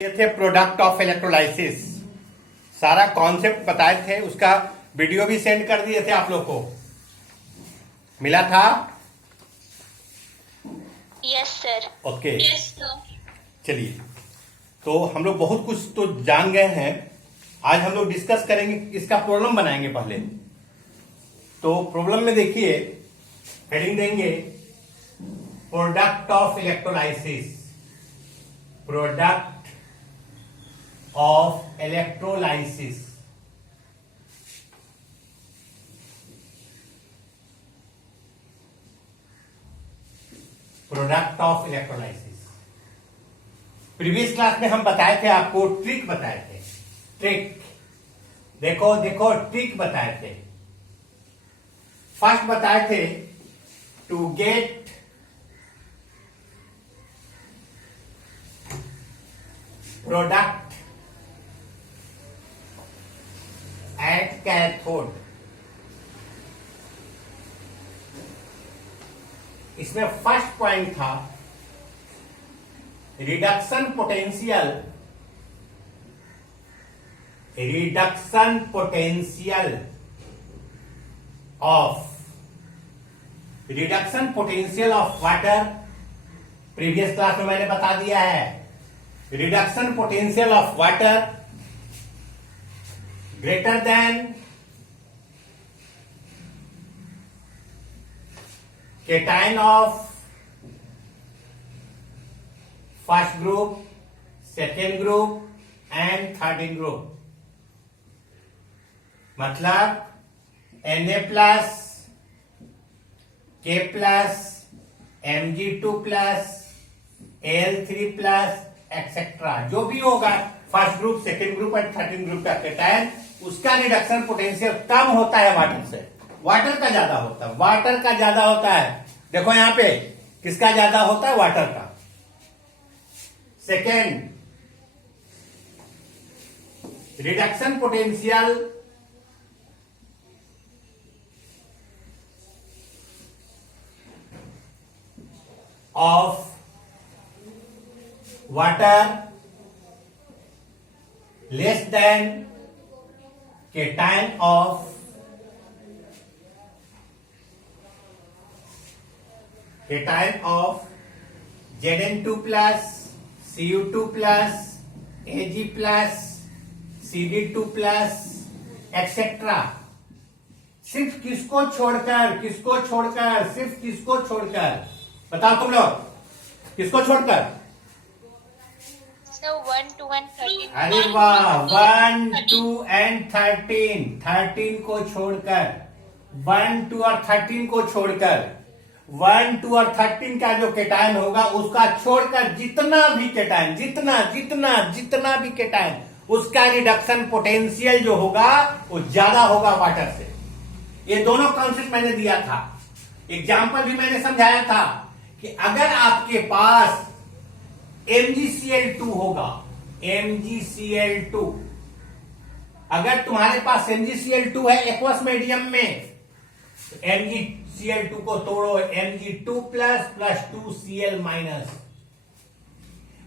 ये थे product of electrolysis. सारा कॉन्सेप्ट बताए थे, उसका वीडियो भी सेंड कर दिए थे आप लोग को, मिला था? Yes sir. Okay, yes sir. चलिए, तो हम लोग बहुत कुछ तो जान गए हैं। आज हम लोग डिस्कस करेंगे, इसका प्रॉब्लम बनाएंगे पहले। तो प्रॉब्लम में देखिए, हेडिंग देंगे product of electrolysis. Product of electrolysis। Product of electrolysis. Previous class में हम बताए थे, आपको ट्रिक बताए थे। ट्रिक देखो देखो, ट्रिक बताए थे। फर्स्ट बताए थे to get product at cathode. इसमें फर्स्ट पॉइंट था reduction potential. Reduction potential of water. Previous class में मैंने बता दिया है, reduction potential of water greater than cation of first group, second group and third group। मतलब Na plus, K plus, Mg2 plus, Al3 plus etcetera, जो भी होगा first group, second group और थर्ड ग्रुप का केटायन, उसका reduction potential कम होता है water से। वाटर का ज्यादा होता है, वाटर का ज्यादा होता है। देखो यहां पे किसका ज्यादा होता है? वाटर का। Second, reduction potential of water less than cation of Zn2 plus, Cu2 plus, Ag plus, Cd2 plus etcetera. सिर्फ किसको छोड़कर? सिर्फ किसको छोड़कर? बताओ तुम लोग, किसको छोड़कर? 1, 2 and 13। अरे वाह, 1, 2 and 13 को छोड़कर, 1, 2 और 13 को छोड़कर, 1, 2 और 13 का जो केटायन होगा उसका छोड़कर जितना भी केटायन, जितना भी केटायन, उसका रिडक्शन पोटेंशियल जो होगा वो ज्यादा होगा वाटर से। ये दोनों कॉन्सेप्ट मैंने दिया था, एग्जाम्पल भी मैंने समझाया था कि अगर आपके पास MgCl2 होगा, MgCl2, अगर तुम्हारे पास MgCl2 है एक्वस मीडियम में, तो MgCl2 को तोड़ो, Mg2 plus plus 2Cl minus.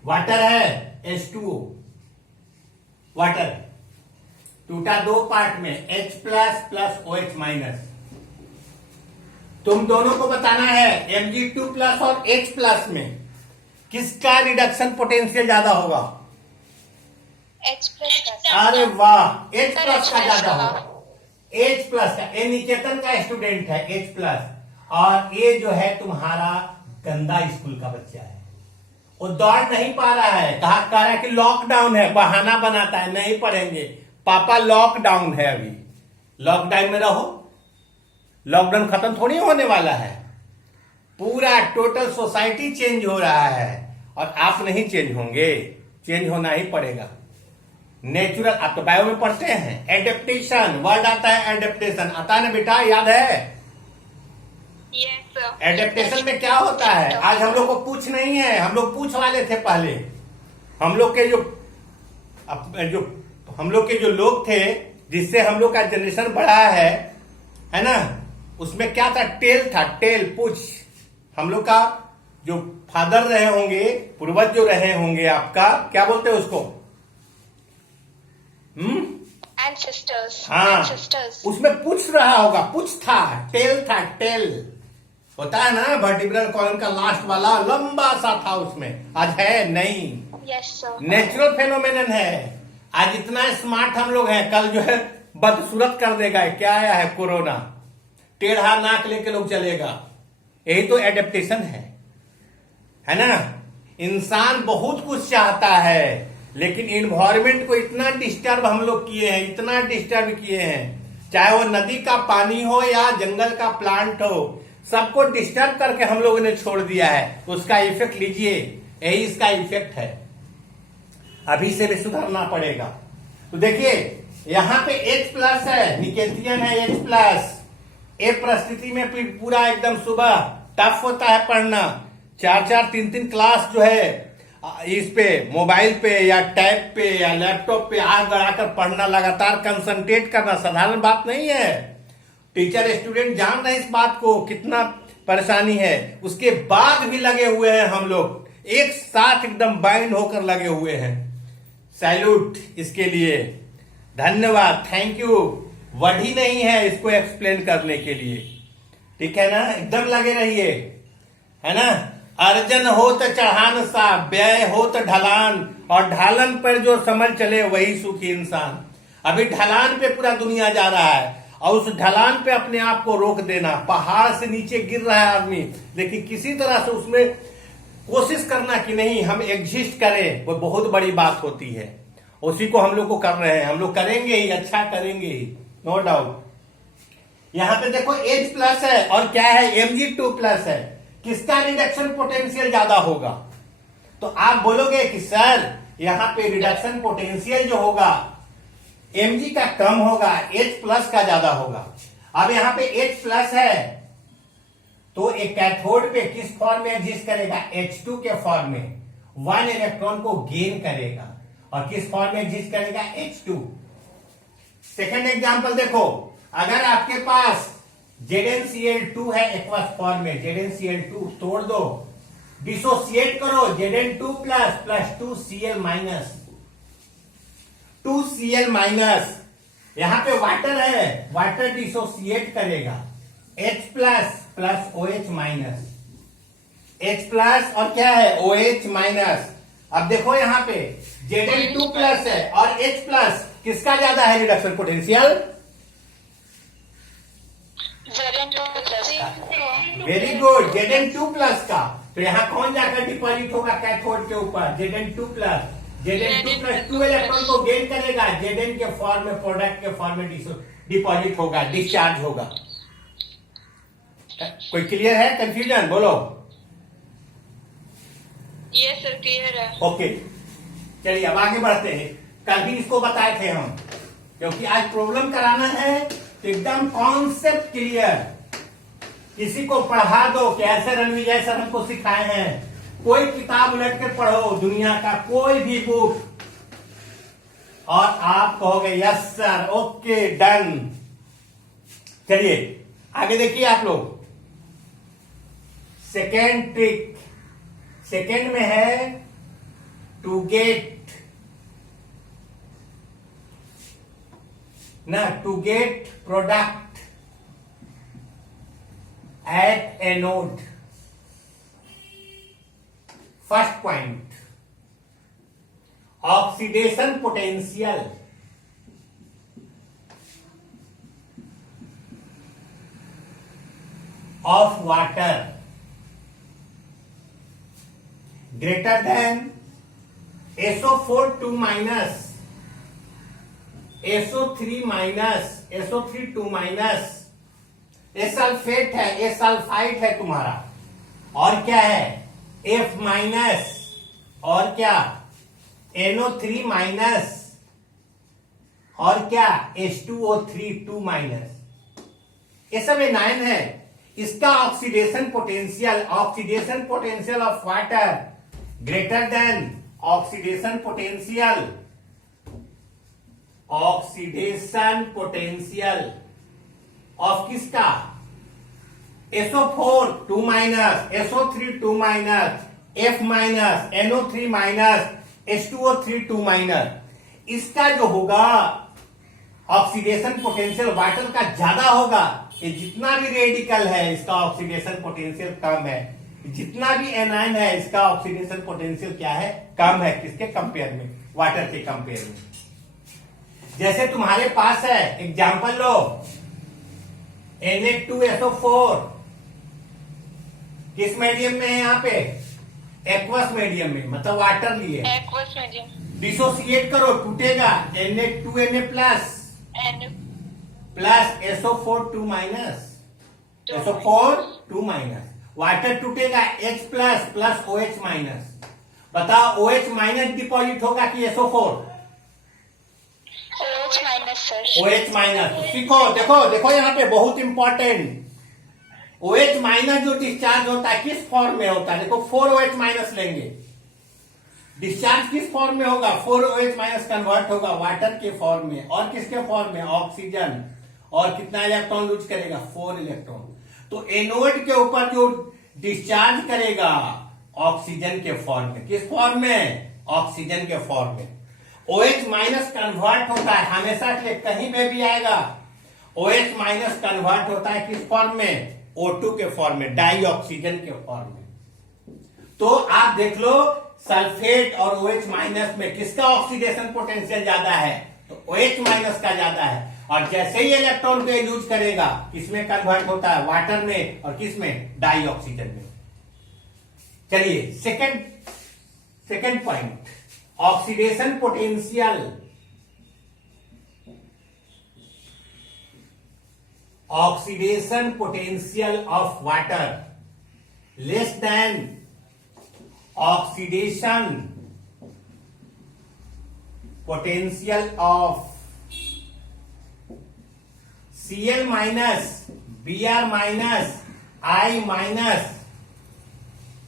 Water है H2O, वाटर टूटा दो पार्ट में, H plus plus OH minus. तुम दोनों को बताना है Mg2 प्लस और H प्लस में किसका रिडक्शन पोटेंशियल ज्यादा होगा? H plus. अरे वाह, H प्लस का ज्यादा होगा। H प्लस का, ये निकेतन का स्टूडेंट है H प्लस, और ये जो है तुम्हारा गंदा स्कूल का बच्चा है, वो दौड़ नहीं पा रहा है। कहा कह रहा है कि लॉकडाउन है, बहाना बनाता है, नहीं पढ़ेंगे पापा, लॉकडाउन है। अभी लॉकडाउन में रहो, लॉकडाउन खत्म थोड़ी होने वाला है। पूरा टोटल सोसाइटी चेंज हो रहा है और आप नहीं चेंज होंगे, चेंज होना ही पड़ेगा। नेचुरल, आप तो बायो में पढ़ते हैं, एडेप्टेशन वर्ड आता है, एडेप्टेशन आता है ना बेटा, याद है? Yes sir. एडेप्टेशन में क्या होता है? आज हम लोग को पूछ नहीं है, हम लोग पूछ वाले थे पहले। हम लोग के जो लोग थे, जिससे हम लोग का जनरेशन बढ़ा है ना, उसमें क्या था? टेल था, टेल पूछ। हम लोग का जो फादर रहे होंगे, पूर्वज जो रहे होंगे आपका, क्या बोलते हैं उसको? Ancestors. हाँ, Ancestors. उसमें पूछ रहा होगा, पूछ था, टेल था, टेल होता है ना, वर्टिब्रल कॉलम का लास्ट वाला लंबा सा था उसमें, आज है नहीं। Yes, sir. नेचुरल फेनोमेनन है। आज इतना स्मार्ट हम लोग हैं, कल जो है बदसूरत कर देगा। क्या आया है? कोरोना। टेढ़ा नाक लेके लोग चलेगा। यही तो एडेप्टेशन है ना। इंसान बहुत कुछ चाहता है, लेकिन इन्वायरमेंट को इतना डिस्टर्ब हम लोग किए हैं, इतना डिस्टर्ब किए हैं, चाहे वो नदी का पानी हो या जंगल का प्लांट हो, सबको डिस्टर्ब करके हम लोगों ने छोड़ दिया है। उसका इफेक्ट लीजिए, यही इसका इफेक्ट है। अभी से भी सुधारना पड़ेगा। तो देखिए यहां पे H प्लस है, निकेतियन है H प्लस। ए परिस्थिति में पूरा एकदम सुबह टफ होता है पढ़ना। 4-4, 3-3 क्लास जो है इस पे मोबाइल पे या टैब पे या लैपटॉप पे आग गड़ाकर पढ़ना, लगातार कंसंट्रेट करना साधारण बात नहीं है। टीचर स्टूडेंट जान रहे हैं इस बात को, कितना परेशानी है। उसके बाद भी लगे हुए हैं हम लोग, एक साथ एकदम बाइंड होकर लगे हुए हैं। सैल्यूट इसके लिए, धन्यवाद, थैंक यू। वर्ड ही नहीं है इसको एक्सप्लेन करने के लिए, ठीक है ना। एकदम लगे रहिए, है ना। अर्जन हो तो चढ़ान सा, व्यय हो तो ढलान, और ढालन पर जो समझ चले वही सुखी इंसान। अभी ढलान पे पूरा दुनिया जा रहा है, और उस ढलान पे अपने आप को रोक देना। पहाड़ से नीचे गिर रहा है आदमी, लेकिन किसी तरह से उसमें कोशिश करना कि नहीं हम एग्जिस्ट करें, वो बहुत बड़ी बात होती है। उसी को हम लोग को कर रहे हैं, हम लोग करेंगे ही, अच्छा करेंगे ही, नो डाउट। यहां पे देखो H प्लस है और क्या है, Mg2 प्लस है। किसका रिडक्शन पोटेंशियल ज्यादा होगा? तो आप बोलोगे कि सर यहां पे रिडक्शन पोटेंशियल जो होगा Mg का कम होगा, H प्लस का ज्यादा होगा। अब यहां पे H प्लस है तो एक कैथोड पे किस फॉर्म में एग्जिस्ट करेगा? H2 के फॉर्म में 1 इलेक्ट्रॉन को गेन करेगा। और किस फॉर्म में एग्जिस्ट करेगा? H2। सेकेंड एग्जांपल देखो, अगर आपके पास ZnCl2 है एक्वस फॉर्म में, ZnCl2 तोड़ दो, डिसोसिएट करो, Zn2 plus plus 2Cl minus, 2Cl minus. यहां पे वाटर है, वाटर डिसोसिएट करेगा, H plus plus OH minus, H plus और क्या है? OH minus. अब देखो यहां पे Zn2 प्लस है और H प्लस, किसका ज्यादा है रिडक्शन पोटेंशियल? Zn2 plus का। वेरी गुड, Zn2 प्लस का। तो यहां कौन जाकर डिपॉजिट होगा कैथोड के ऊपर? Zn2 plus. Zn2 plus 2 electron को गेन करेगा, Zn के फॉर्म में, प्रोडक्ट के फॉर्म में डिपॉजिट होगा, डिस्चार्ज होगा। कोई क्लियर है? कंफ्यूजन बोलो। Yes sir, clear है। ओके, चलिए अब आगे बढ़ते हैं। कल भी इसको बताए थे हम, क्योंकि आज प्रॉब्लम कराना है तो एकदम कॉन्सेप्ट क्लियर। किसी को पढ़ा दो कि ऐसे रणविजय सर हमको सिखाए हैं, कोई किताब उलट कर पढ़ो, दुनिया का कोई भी बुक, और आप कहोगे यस सर, ओके डन। चलिए आगे देखिए आप लोग। सेकेंड ट्रिक, सेकेंड में है to get product at anode. First point, oxidation potential of water greater than SO4 2 minus, SO3 minus, SO3 2 minus। ये सल्फेट है, ये सल्फाइड है तुम्हारा, और क्या है? F माइनस, और क्या? NO3 माइनस, और क्या? H2O3 2 minus. ये सब एनायन है। इसका oxidation potential of water greater than oxidation potential of किसका? SO4 2 minus, SO3 2 minus, F minus, NO3 minus, H2O3 2 minus. इसका जो होगा ऑक्सीडेशन पोटेंशियल वाटर का ज्यादा होगा। ये जितना भी रेडिकल है इसका ऑक्सीडेशन पोटेंशियल कम है, जितना भी एनायन है इसका ऑक्सीडेशन पोटेंशियल क्या है, कम है। किसके कंपेयर में? वाटर के कंपेयर में। जैसे तुम्हारे पास है, एग्जांपल लो, Na2SO4 किस मीडियम में है? यहाँ पे एक्वस मीडियम में, मतलब वाटर लिए। Aqueous medium. डिसोसिएट करो, टूटेगा, Na2Na plus And plus SO4 2 minus, SO4 2 minus, water टूटेगा H plus plus OH minus. बताओ OH माइनस डिपॉजिट होगा कि SO4? OH minus, sir. OH minus. सीखो, देखो देखो यहाँ पे बहुत इंपॉर्टेंट, OH माइनस जो डिस्चार्ज होता है किस फॉर्म में होता है? देखो 4OH माइनस लेंगे, डिस्चार्ज किस फॉर्म में होगा? 4OH माइनस कन्वर्ट होगा वाटर के फॉर्म में, और किसके फॉर्म में? ऑक्सीजन। और कितना इलेक्ट्रॉन लूज करेगा? 4 इलेक्ट्रॉन। तो एनोड के ऊपर जो डिस्चार्ज करेगा ऑक्सीजन के फॉर्म में। किस फॉर्म में? ऑक्सीजन के फॉर्म में। OH माइनस कन्वर्ट होता है हमेशा के लिए, कहीं पे भी आएगा OH माइनस कन्वर्ट होता है किस फॉर्म में? O2 के फॉर्म में, डाई ऑक्सीजन के फॉर्म में। तो आप देख लो सल्फेट और OH माइनस में किसका ऑक्सीडेशन पोटेंशियल ज्यादा है? तो OH माइनस का ज्यादा है। और जैसे ही इलेक्ट्रॉन को यूज करेगा किसमें कन्वर्ट होता है? वाटर में। और किसमें? डाई ऑक्सीजन में। चलिए second point, oxidation potential. Oxidation potential of water less than oxidation potential of Cl minus, Br minus, I minus.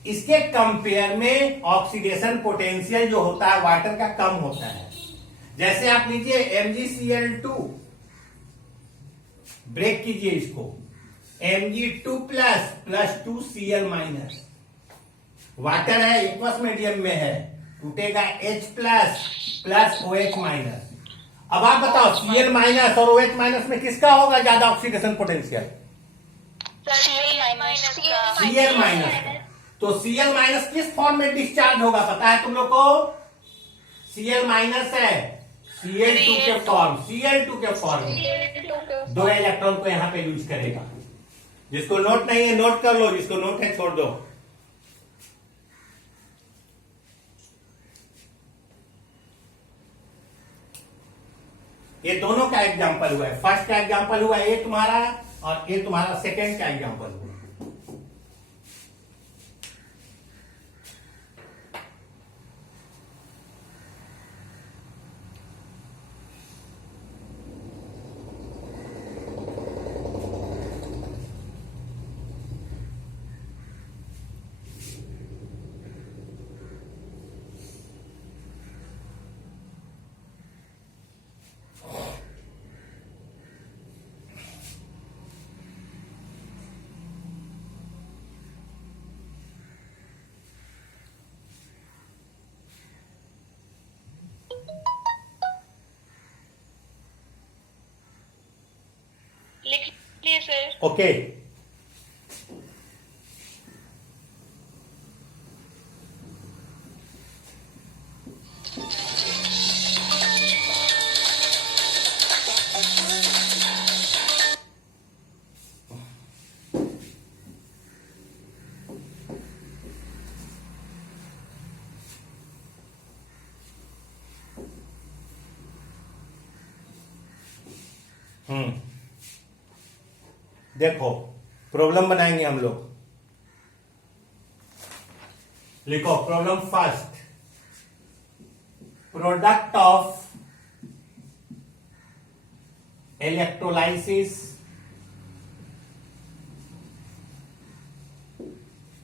इसके कंपेयर में ऑक्सीडेशन पोटेंशियल जो होता है वाटर का कम होता है। जैसे आप लीजिए MgCl2, ब्रेक कीजिए इसको, Mg2 plus plus 2Cl minus, water है, एक्वस मीडियम में है, टूटेगा H plus plus OH minus. अब आप बताओ Cl माइनस और OH माइनस में किसका होगा ज्यादा oxidation potential? Cl minus. Cl minus. तो Cl माइनस किस फॉर्म में डिस्चार्ज होगा पता है तुम लोग को? Cl माइनस है Cl2 के फॉर्म, Cl2 के फॉर्म में। 2 इलेक्ट्रॉन को यहां पे यूज करेगा। जिसको नोट नहीं है नोट कर लो, जिसको नोट है छोड़ दो। ये दोनों का एग्जांपल हुआ है। फर्स्ट का एग्जांपल हुआ ये तुम्हारा, और ये तुम्हारा सेकंड का एग्जांपल हुआ। लिख लिए सर। ओके, देखो प्रॉब्लम बनाएंगे हम लोग। लिखो problem first, product of electrolysis,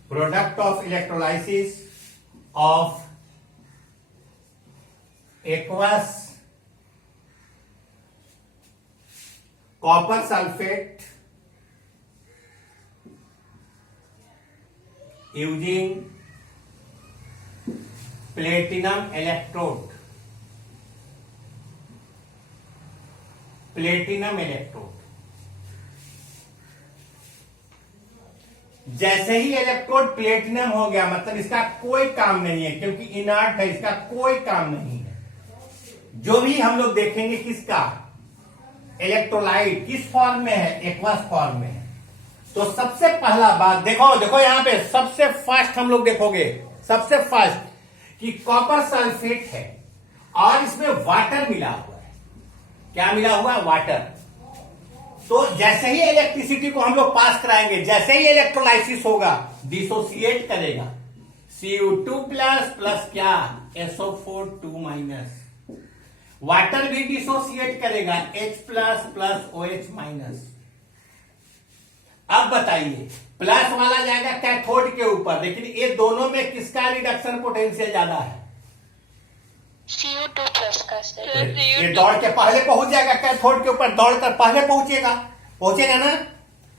product of electrolysis of aqueous copper sulfate using platinum electrode, platinum electrode. जैसे ही इलेक्ट्रोड प्लेटिनम हो गया मतलब इसका कोई काम नहीं है, क्योंकि इनर्ट है, इसका कोई काम नहीं है। जो भी हम लोग देखेंगे किसका इलेक्ट्रोलाइट किस फॉर्म में है, एक्वस फॉर्म में है। तो सबसे पहला बात देखो, देखो यहां पे सबसे फर्स्ट हम लोग देखोगे, सबसे फर्स्ट कि कॉपर सल्फेट है और इसमें वाटर मिला हुआ है। क्या मिला हुआ है? वाटर। तो जैसे ही इलेक्ट्रिसिटी को हम लोग पास कराएंगे, जैसे ही इलेक्ट्रोलाइसिस होगा, डिसोसिएट करेगा Cu2 प्लस प्लस क्या SO4 2 माइनस। वाटर भी डिसोसिएट करेगा H plus plus OH minus. अब बताइए, प्लस वाला जाएगा कैथोड के ऊपर, लेकिन ये दोनों में किसका रिडक्शन पोटेंशियल ज्यादा है? CO2 प्लस का सर। ये दौड़ के पहले पहुंच जाएगा कैथोड के ऊपर, दौड़कर पहले पहुंचेगा, पहुंचेगा ना?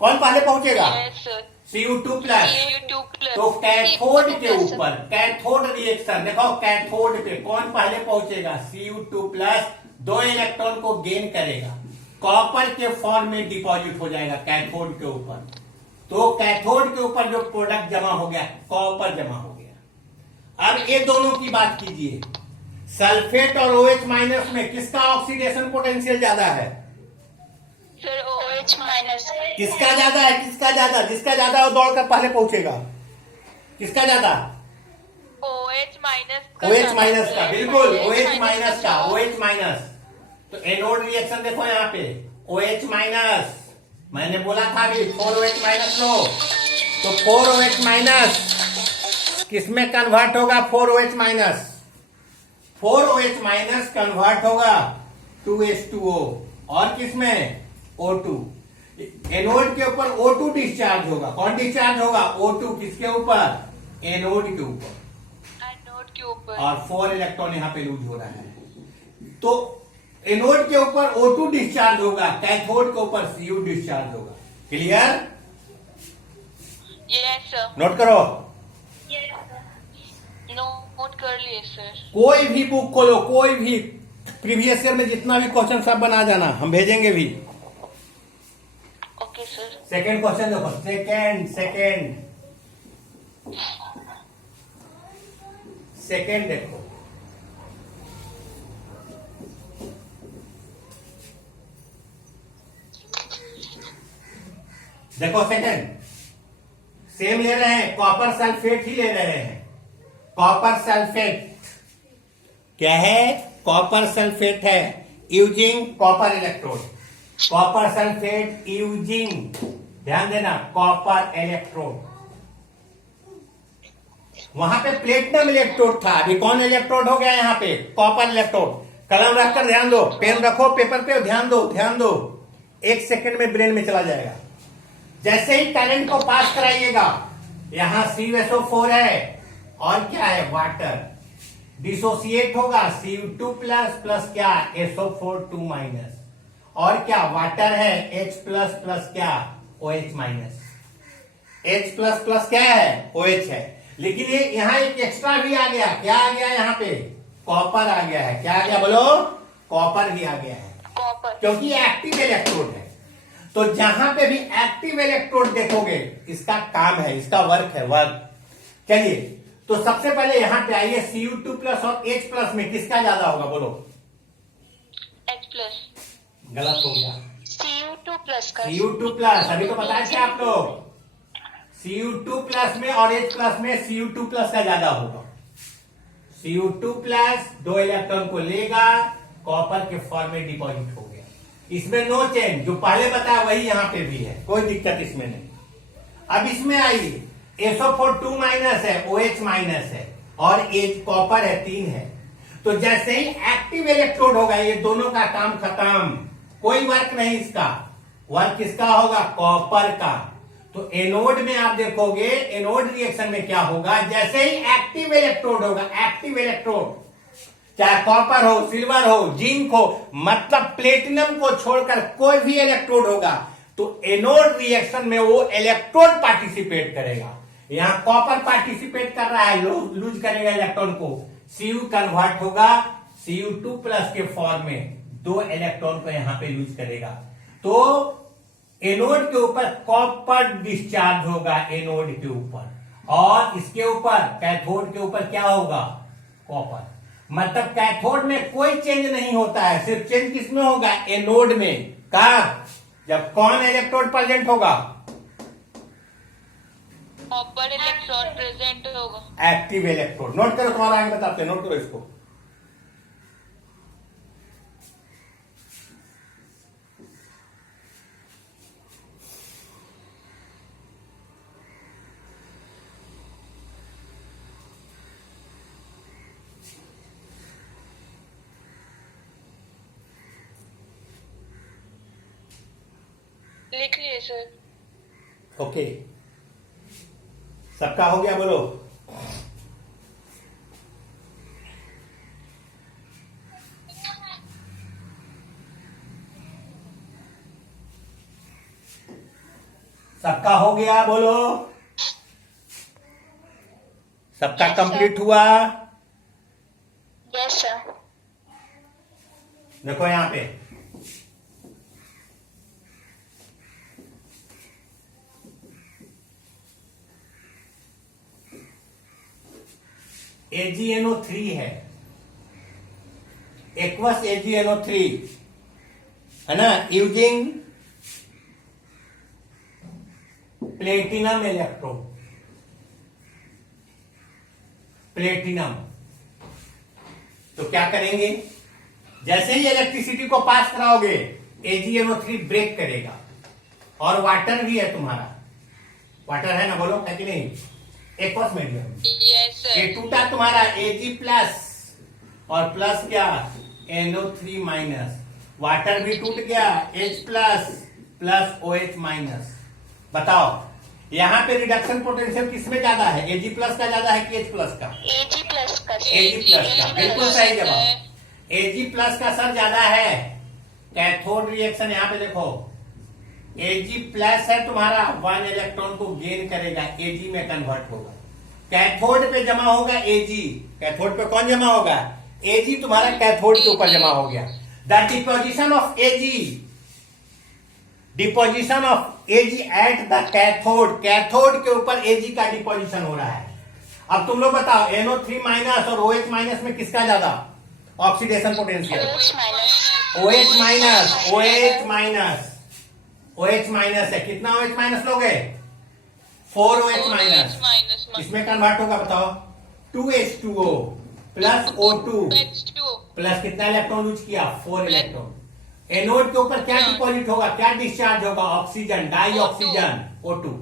कौन पहले पहुंचेगा? Yes sir. Cu2 plus. CO2 plus. तो कैथोड के ऊपर कैथोड रिएक्शन देखो, कैथोड पे कौन पहले पहुंचेगा? Cu2 प्लस 2 इलेक्ट्रॉन को गेन करेगा, कॉपर के फॉर्म में डिपॉजिट हो जाएगा कैथोड के ऊपर। तो कैथोड के ऊपर जो प्रोडक्ट जमा हो गया, कॉपर जमा हो गया। अब ये दोनों की बात कीजिए, सल्फेट और OH माइनस में किसका ऑक्सीडेशन पोटेंशियल ज्यादा है? Sir OH minus. किसका ज्यादा है? किसका ज्यादा? जिसका ज्यादा वो दौड़कर पहले पहुंचेगा। किसका ज्यादा? OH minus. OH माइनस का, बिल्कुल OH माइनस का, OH माइनस। तो एनोड रिएक्शन देखो यहाँ पे OH माइनस, मैंने बोला था अभी 4OH माइनस लो, तो 4OH माइनस किसमें कन्वर्ट होगा? 4OH minus, 4OH minus convert होगा 2H2O और किसमें? O2। एनोड के ऊपर O2 डिस्चार्ज होगा। कौन डिस्चार्ज होगा? O2 किसके ऊपर? एनोड के ऊपर, एनोड के ऊपर। और 4 इलेक्ट्रॉन यहां पे लूज हो रहा है। तो एनोड के ऊपर O2 डिस्चार्ज होगा, कैथोड के ऊपर Cu डिस्चार्ज होगा। क्लियर? Yes sir. नोट करो, नोट कर लिए सर। कोई भी बुक खोलो, कोई भी प्रीवियस ईयर में जितना भी क्वेश्चन सब बना जाना, हम भेजेंगे भी। Okay sir. सेकेंड क्वेश्चन देखो, सेकेंड देखो, सेकेंड सेम ले रहे हैं, कॉपर सल्फेट ही ले रहे हैं। कॉपर सल्फेट क्या है? कॉपर सल्फेट है using copper electrode. Copper sulphate using, ध्यान देना, कॉपर इलेक्ट्रोड। वहां पे प्लेटिनम इलेक्ट्रोड था, अभी कौन इलेक्ट्रोड हो गया यहाँ पे? Copper electrode. कलम रखकर ध्यान दो, पेन रखो पेपर पे, ध्यान दो, ध्यान दो, 1 सेकंड में ब्रेन में चला जाएगा। जैसे ही करंट को पास कराइएगा, यहां CuSO4 है और क्या है? वाटर। डिसोसिएट होगा Cu2 प्लस प्लस क्या SO4 2 माइनस, और क्या? वाटर है H प्लस प्लस क्या OH minus. H plus plus क्या है? OH है। लेकिन ये यहां एक एक्स्ट्रा भी आ गया। क्या आ गया यहाँ पे? कॉपर आ गया है। क्या आ गया बोलो? कॉपर भी आ गया है, कॉपर। क्योंकि एक्टिव इलेक्ट्रोड है। तो जहां पे भी एक्टिव इलेक्ट्रोड देखोगे, इसका काम है, इसका वर्क है, वर्क। चलिए, तो सबसे पहले यहां पे आइए, Cu2 प्लस और H प्लस में किसका ज्यादा होगा बोलो? H plus. गलत हो गया, Cu2 प्लस का। Cu2 plus. अभी तो बताया थे आप लोग, Cu2 प्लस में और H प्लस में Cu2 प्लस का ज्यादा होगा। Cu2 प्लस 2 इलेक्ट्रॉन को लेगा, कॉपर के फॉर्म में डिपॉजिट हो गया। इसमें नो चेंज, जो पहले बताया वही यहां पे भी है, कोई दिक्कत इसमें नहीं। अब इसमें आइए, SO4 2 माइनस है, OH माइनस है और H कॉपर है 3 है। तो जैसे ही एक्टिव इलेक्ट्रोड होगा, ये दोनों का काम खत्म, कोई वर्क नहीं इसका। वर्क किसका होगा? कॉपर का। तो एनोड में आप देखोगे, एनोड रिएक्शन में क्या होगा? जैसे ही एक्टिव इलेक्ट्रोड होगा, एक्टिव इलेक्ट्रोड चाहे कॉपर हो, सिल्वर हो, जिंक हो, मतलब प्लेटिनम को छोड़कर कोई भी इलेक्ट्रोड होगा, तो एनोड रिएक्शन में वो इलेक्ट्रोड पार्टिसिपेट करेगा। यहां कॉपर पार्टिसिपेट कर रहा है, लूज करेगा इलेक्ट्रॉन को, Cu कन्वर्ट होगा Cu2 प्लस के फॉर्म में, 2 इलेक्ट्रॉन को यहां पे लूज करेगा। तो एनोड के ऊपर कॉपर डिस्चार्ज होगा, एनोड के ऊपर, और इसके ऊपर कैथोड के ऊपर क्या होगा, कॉपर। मतलब कैथोड में कोई चेंज नहीं होता है, सिर्फ चेंज किसमें होगा, एनोड में। कहा, जब कौन इलेक्ट्रोड प्रेजेंट होगा, कॉपर इलेक्ट्रॉन प्रेजेंट होगा। Active electrode. नोट करो, तुम्हारा आगे बताते हैं, नोट करो इसको। लिख लिए सर। ओके, सबका हो गया, बोलो। सबका हो गया, बोलो। सबका कंप्लीट हुआ। Yes sir. देखो यहां पे AgNO3 है, एक्वस AgNO3 है ना, यूजिंग प्लेटिनम इलेक्ट्रोड, प्लेटिनम। तो क्या करेंगे, जैसे ही इलेक्ट्रिसिटी को पास कराओगे AgNO3 ब्रेक करेगा, और वाटर भी है तुम्हारा, वाटर है ना, बोलो है कि नहीं, एक्वस मीडियम। यस ये सर। टूटा तुम्हारा Ag प्लस, और प्लस क्या, NO3 माइनस, वाटर भी टूट गया, H plus plus OH minus. बताओ यहां पे रिडक्शन पोटेंशियल किसमें ज्यादा है, Ag प्लस का ज्यादा है कि H प्लस का, Ag प्लस का। Ag प्लस का, बिल्कुल सही जवाब। Ag प्लस का सर ज्यादा है। कैथोड रिएक्शन यहां पे देखो, Ag प्लस है तुम्हारा, 1 इलेक्ट्रॉन को गेन करेगा, Ag में कन्वर्ट होगा, कैथोड पे जमा होगा Ag। कैथोड पे कौन जमा होगा, Ag तुम्हारा कैथोड के ऊपर जमा हो गया। The deposition of Ag, deposition of Ag at the cathode, cathode के ऊपर Ag का डिपोजिशन हो रहा है। अब तुम लोग बताओ NO3 माइनस और OH माइनस में किसका ज्यादा oxidation potential, OH minus. OH minus, OH minus, OH minus है, कितना OH माइनस लोगे, 4OH माइनस, इसमें कन्वर्ट होगा, बताओ 2H2O प्लस O2 प्लस कितना इलेक्ट्रॉन यूज किया, 4 इलेक्ट्रॉन। एनोड के ऊपर क्या डिपॉजिट होगा, क्या डिस्चार्ज होगा, ऑक्सीजन, डाई ऑक्सीजन, O2।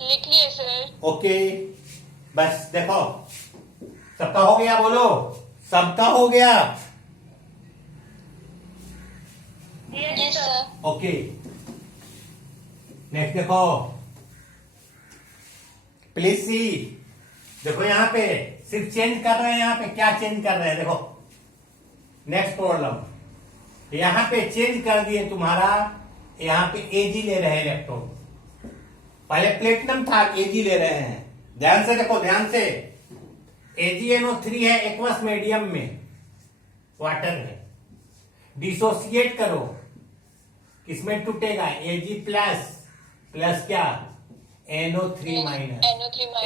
लिख लिए सर। ओके, बस देखो सबका हो गया, बोलो सबका हो गया। Yes sir. ओके, नेक्स्ट देखो, प्लीज सी। देखो यहां पे सिर्फ चेंज कर रहे हैं, यहां पे क्या चेंज कर रहे हैं, देखो नेक्स्ट प्रॉब्लम, यहां पे चेंज कर दिए तुम्हारा, यहां पे Ag ले रहे हैं इलेक्ट्रॉन, पहले प्लेटिनम था, Ag ले रहे हैं। ध्यान से देखो, ध्यान से, AgNO3 है एक्वस मीडियम में, वाटर है, डिसोसिएट करो, किसमें टूटेगा, Ag प्लस प्लस क्या, NO3 minus,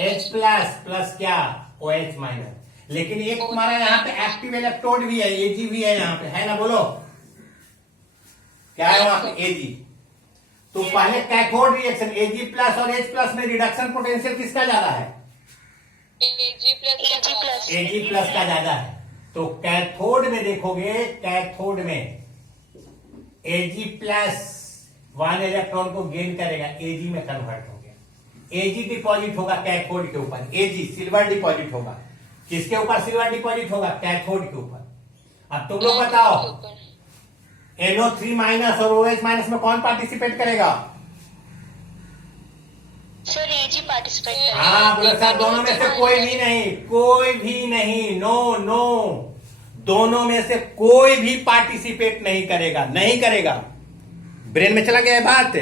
H plus plus क्या, OH माइनस। लेकिन एक तुम्हारा यहाँ पे एक्टिव इलेक्ट्रोड भी है, Ag भी है यहाँ पे, है ना, बोलो क्या है वहां पे Ag। तो पहले कैथोड रिएक्शन Ag प्लस और H प्लस में रिडक्शन पोटेंशियल किसका ज्यादा है? Ag प्लस Ag प्लस का ज्यादा है। तो कैथोड में देखोगे, कैथोड में Ag प्लस 1 इलेक्ट्रॉन को गेन करेगा, Ag में कन्वर्ट हो गया। Ag डिपॉजिट होगा कैथोड के ऊपर, Ag सिल्वर डिपॉजिट होगा। किसके ऊपर सिल्वर डिपॉजिट होगा? कैथोड के ऊपर। अब तुम लोग बताओ, NO3 माइनस और OH माइनस में कौन पार्टिसिपेट करेगा? सर Ag पार्टिसिपेट हाँ बोलो सर, दोनों में से कोई भी नहीं, कोई भी नहीं, नो नो, दोनों में से कोई भी पार्टिसिपेट नहीं करेगा, नहीं करेगा। ब्रेन में चला गया है बात।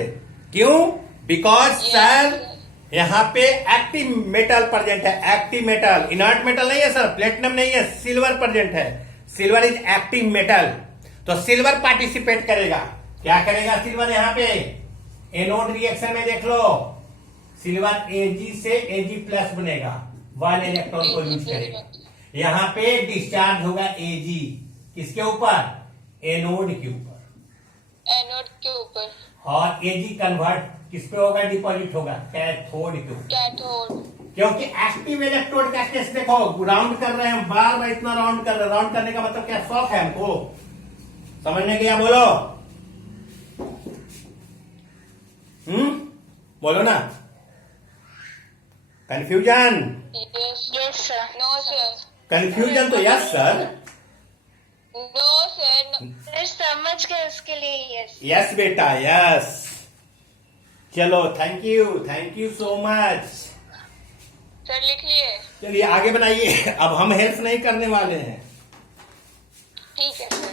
क्यों? बिकॉज सर यहां पे एक्टिव मेटल प्रेजेंट है, एक्टिव मेटल, इनर्ट मेटल नहीं है सर, प्लेटिनम नहीं है, सिल्वर प्रेजेंट है। सिल्वर इज एक्टिव मेटल, तो सिल्वर पार्टिसिपेट करेगा। क्या करेगा सिल्वर? यहां पे एनोड रिएक्शन में देख लो, सिल्वर Ag से Ag प्लस बनेगा, 1 इलेक्ट्रॉन को यूज करेगा। यहां पे डिस्चार्ज होगा Ag, किसके ऊपर? एनोड के ऊपर। एनोड के ऊपर। और Ag कन्वर्ट किस पे होगा? डिपॉजिट होगा कैथोड के ऊपर। कैथोड। क्योंकि एक्टिव इलेक्ट्रोड का केस देखो, राउंड कर रहे हैं, बार बार इतना राउंड कर रहे हैं। राउंड करने का मतलब क्या? शौक है हमको, समझने के? बोलो बोलो ना। Confusion? Yes sir. No sir. Confusion तो यस सर, नो सर। समझ गए, उसके लिए यस। यस बेटा यस। चलो thank you so much. Sir लिख लिए? चलिए आगे बनाइए। अब हम हेल्प नहीं करने वाले हैं। ठीक है सर।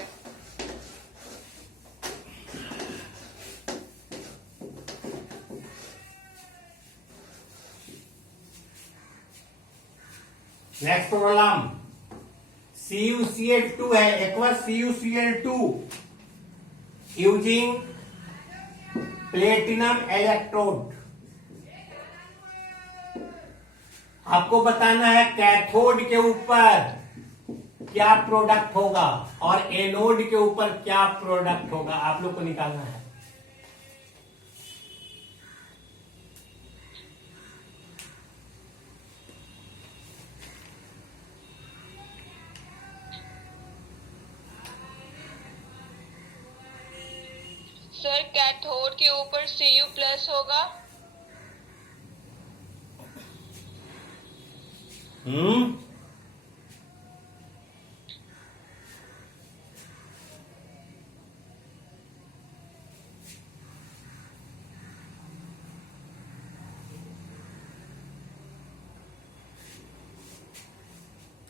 नेक्स्ट प्रॉब्लम, CuCl2 है, aqueous CuCl2 using platinum electrode. आपको बताना है कैथोड के ऊपर क्या प्रोडक्ट होगा और एनोड के ऊपर क्या प्रोडक्ट होगा, आप लोग को निकालना है। सर कैथोड के ऊपर Cu प्लस होगा।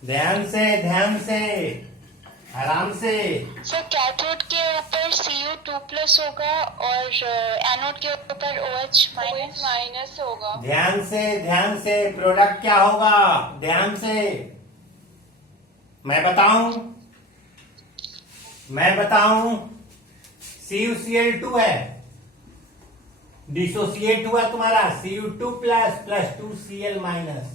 ध्यान से आराम से। सर कैथोड के ऊपर Cu2 प्लस होगा और एनोड के ऊपर OH माइनस होगा। ध्यान से प्रोडक्ट क्या होगा? ध्यान से मैं बताऊं CuCl2 है, डिसोसिएट हुआ तुम्हारा Cu2 प्लस 2Cl माइनस।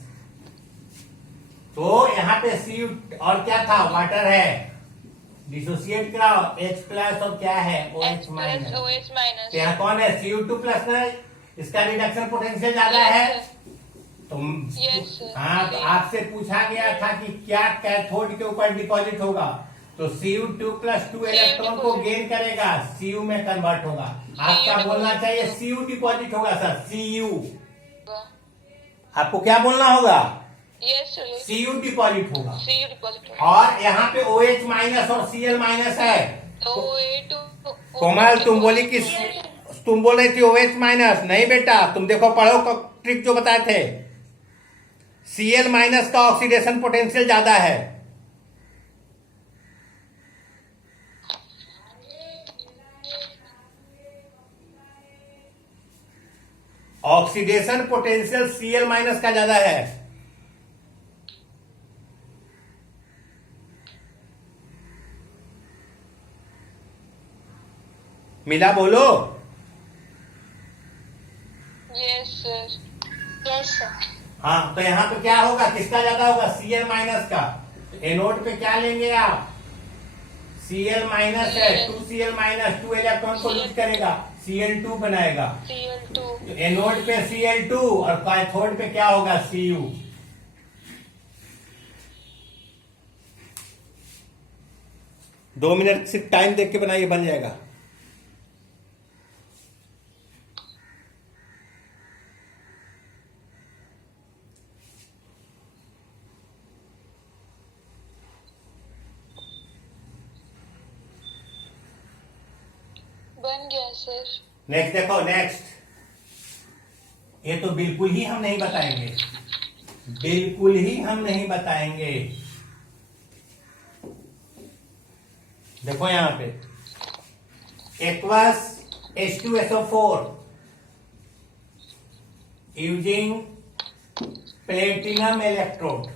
तो यहां पे Cu और क्या था? वाटर है, डिसोसिएट कराओ H प्लस और क्या है? OH minus. तो यहाँ कौन है? Cu2 प्लस है, इसका रिडक्शन पोटेंशियल ज्यादा है। हाँ, तो आपसे पूछा गया था कि क्या कैथोड के ऊपर डिपॉजिट होगा, तो Cu2 प्लस 2 इलेक्ट्रॉन को गेन करेगा, Cu में कन्वर्ट होगा। आपका बोलना चाहिए Cu डिपॉजिट होगा सर, Cu। आपको क्या बोलना होगा? Cu डिपॉजिट होगा। और यहाँ पे OH माइनस और Cl माइनस है। कोमल तुम बोल रही थी OH माइनस, नहीं बेटा, तुम देखो पढ़ो ट्रिक जो बताए थे, Cl माइनस का ऑक्सीडेशन पोटेंशियल ज्यादा है। ऑक्सीडेशन पोटेंशियल Cl माइनस का ज्यादा है। मिला बोलो। Yes sir. हाँ, तो यहाँ पे क्या होगा? किसका ज्यादा होगा? Cl माइनस का। एनोड पे क्या लेंगे आप? Cl माइनस है, 2Cl माइनस, 2 इलेक्ट्रॉन को लूज करेगा, Cl2 बनाएगा। Cl2 तो एनोड पे Cl2 और कैथोड पे क्या होगा, Cu। 2 मिनट सिर्फ टाइम देख के बनाइए, बन जाएगा। बन गया सर। नेक्स्ट देखो, नेक्स्ट। ये तो बिल्कुल ही हम नहीं बताएंगे, बिल्कुल ही हम नहीं बताएंगे। देखो यहां पे aqueous H2SO4 using platinum electrode,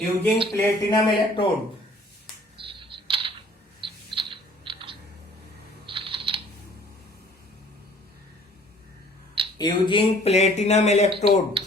using platinum electrode. Using platinum electrode,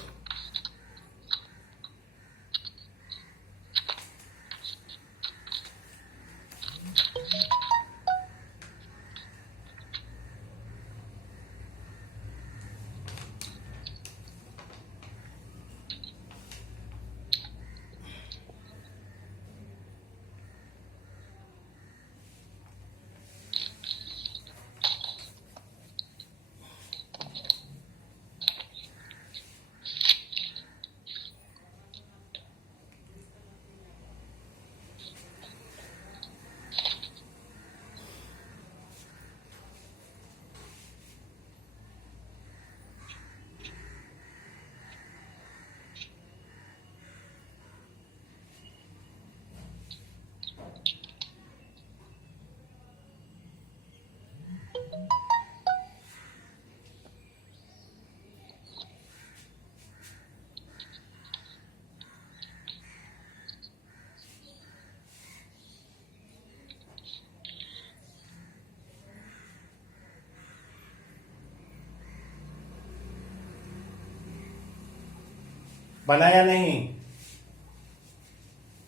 बनाया नहीं?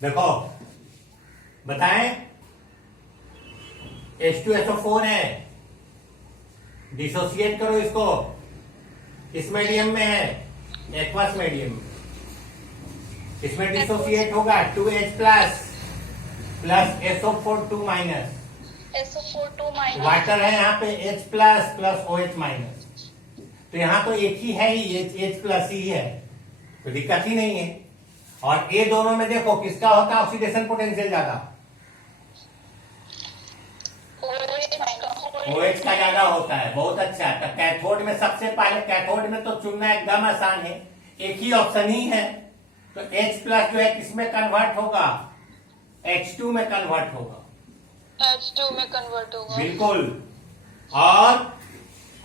देखो बताएं, H2SO4 है, डिसोसिएट करो इसको, इस मीडियम में है, एक्वस मीडियम, इसमें डिसोसिएट होगा 2H plus plus SO4 2 minus, SO4 2 minus, water है यहाँ पे H plus plus OH minus, तो यहाँ तो एक ही है ही, H प्लस ही है, तो दिक्कत ही नहीं है। और ये दोनों में देखो किसका होता है ऑक्सीडेशन पोटेंशियल ज्यादा, OH का ज्यादा होता है। बहुत अच्छा है। तो कैथोड में सबसे पहले, कैथोड में तो चुनना एकदम आसान है, एक ही ऑप्शन ही है, तो H प्लस जो है किसमें कन्वर्ट होगा, H2 में कन्वर्ट होगा, H2 में कन्वर्ट होगा, बिल्कुल। और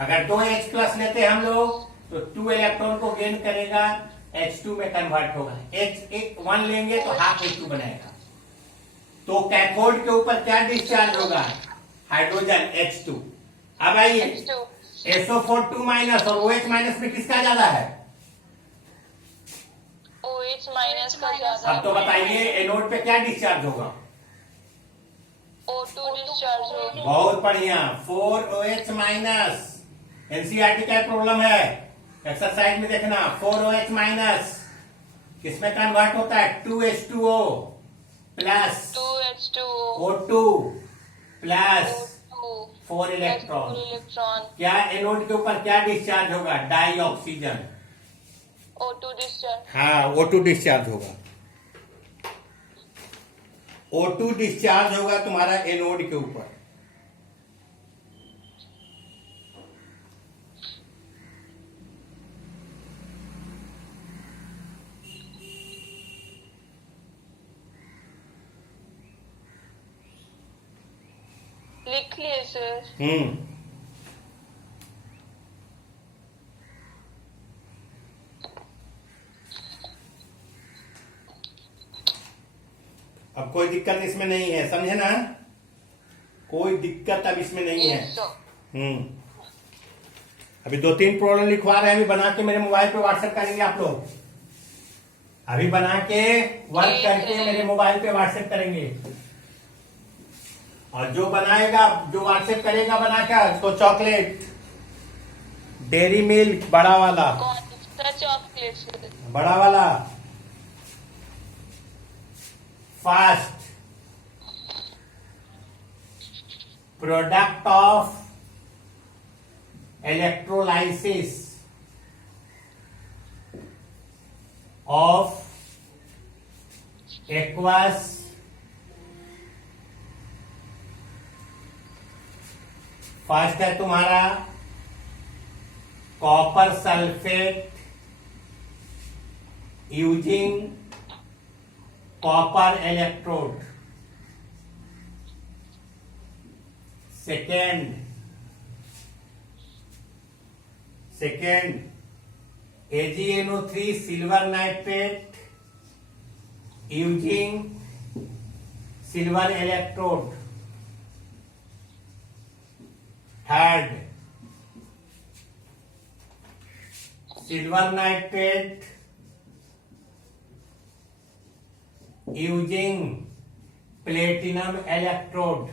अगर 2H प्लस लेते हम लोग तो 2 इलेक्ट्रॉन को गेन करेगा, H2 में कन्वर्ट होगा, H1 लेंगे तो हाफ H2 बनाएगा। तो कैथोड के ऊपर क्या डिस्चार्ज होगा, हाइड्रोजन H2। अब आइए H2 SO4 2 माइनस और OH माइनस में किसका ज्यादा है, OH माइनस का ज्यादा। अब तो बताइए एनोड पे क्या डिस्चार्ज होगा, O2 डिस्चार्ज होगा। बहुत बढ़िया, 4OH माइनस। एनसीईआरटी का प्रॉब्लम है, एक्सरसाइज में देखना, 4OH माइनस किसमें कन्वर्ट होता है, 2H2O plus 2H2O O2 plus 4 electron. Electron. क्या एनोड के ऊपर क्या डिस्चार्ज होगा, डाई ऑक्सीजन, O2 डिस्चार्ज। हाँ O2 डिस्चार्ज होगा, O2 डिस्चार्ज होगा तुम्हारा एनोड के ऊपर। लिख लिए सर। अब कोई दिक्कत इसमें नहीं है, समझे ना, कोई दिक्कत अब इसमें नहीं है। अभी 2-3 प्रॉब्लम लिखवा रहे हैं, अभी बना के मेरे मोबाइल पे व्हाट्सएप करेंगे आप लोग। अभी बना के वर्क करके मेरे मोबाइल पे व्हाट्सएप करेंगे। और जो बनाएगा, जो व्हाट्सएप करेगा बना कर, उसको चॉकलेट डेयरी मिल्क बड़ा वाला, कौन सा चॉकलेट? बड़ा वाला fast product of electrolysis of aqueous first है तुम्हारा copper sulphate using copper electrode. Second AgNO3 silver nitrate using silver electrode. Third silver nitrate using platinum electrode.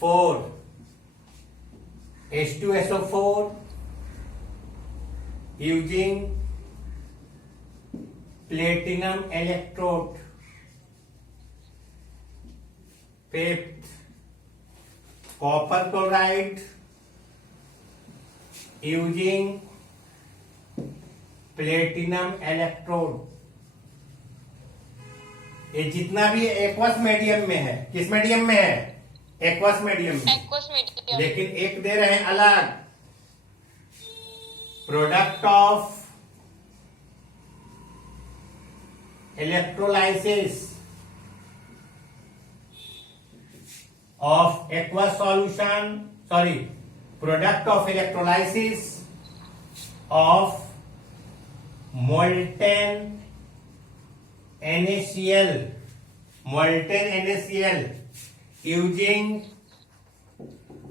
Four H2SO4 using platinum electrode। Fifth copper chloride using platinum electrode। ये जितना भी aqueous medium में है, किस medium में है? Aqueous medium में। Aqueous medium. लेकिन एक दे रहे हैं अलग, product of electrolysis of aqueous solution, sorry, product of electrolysis of molten NaCl, molten NaCl using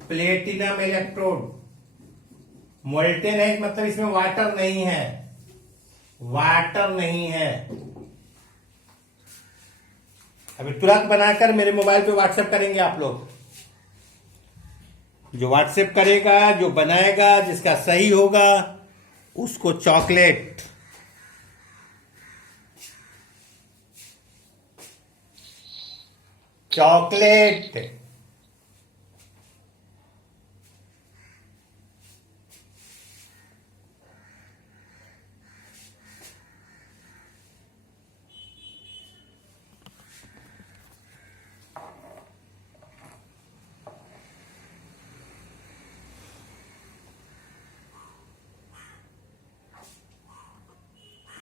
platinum electrode. Molten है मतलब इसमें वाटर नहीं है, वाटर नहीं है। अभी तुरंत बनाकर मेरे मोबाइल पे व्हाट्सएप करेंगे आप लोग। जो व्हाट्सएप करेगा, जो बनाएगा, जिसका सही होगा उसको चॉकलेट। चॉकलेट